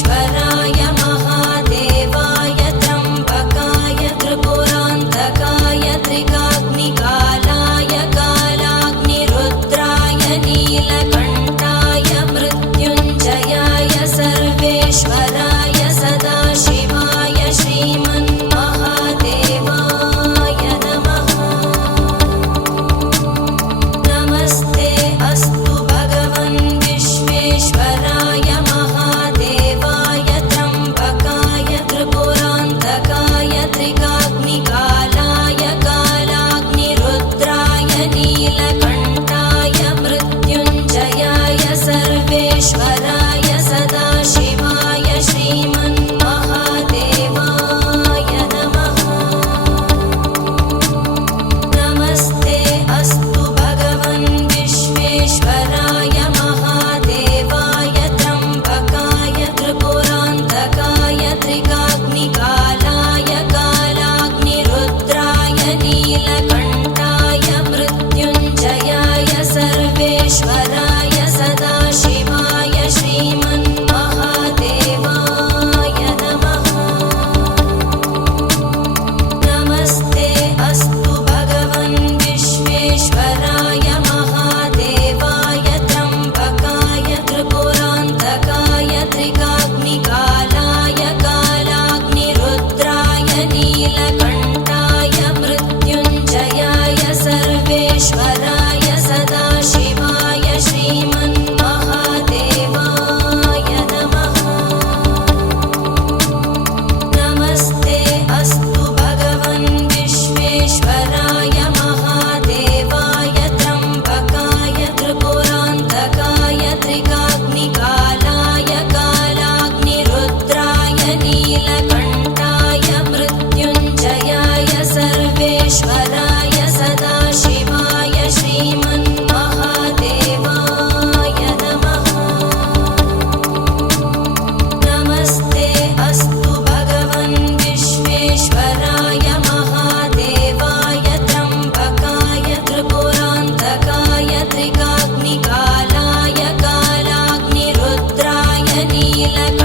विश्वेश्वराय महादेवाय त्र्यम्बकाय त्रिपुरान्तकाय त्रिकाग्निकालाय कालाग्निरुद्राय नीलकण्ठाय मृत्युञ्जयाय सर्वेश्वराय सदाशिवाय श्रीमन्महादेवाय नमः। नमस्ते अस्तु भगवन् विश्वेश्वराय महादेवाय त्र्यम्बकाय त्रिपुरान्तकाय त्रिकाग्निकालाय कालाग्निरुद्राय नीलकण्ठाय मृत्युञ्जयाय सर्वेश्वराय सदाशिवाय श्रीमन्महादेवाय नमः। नमस्ते अस्तु भगवन् विश्वेश्वराय महादेवाय त्र्यम्बकाय त्रिपुरान्तकाय त्रिकाग्निकालाय कालाग्निरुद्राय नीलकण्ठाय मृत्युञ्जयाय सर्वेश्वराय सदाशिवाय श्रीमन्महादेवाय नमः। नमस्ते अस्तु भगवन् विश्वेश्वराय महादेवाय त्र्यम्बकाय त्रिपुरान्तकाय त्रिकाग्निकालाय कालाग्निरुद्राय नीलकण्ठाय मृत्युञ्जयाय सर्वेश्वराय सदाशिवाय श्रीमन्महादेवाय नमः। नमस्ते अस्तु भगवन् विश्वेश्वराय महादेवाय त्र्यम्बकाय त्रिपुरान्तकाय त्रिकाग्निकालाय कालाग्निरुद्राय नीलकण्ठाय मृत्युञ्जयाय सर्वेश्वराय सदाशिवाय श्रीमन्महादेवाय नमः। नमस्ते अस्तु भगवन् विश्वेश्वराय महादेवाय त्र्यम्बकाय त्रिपुरान्तकाय त्रिकाग्निकालाय कालाग्निरुद्राय नीलकण्ठाय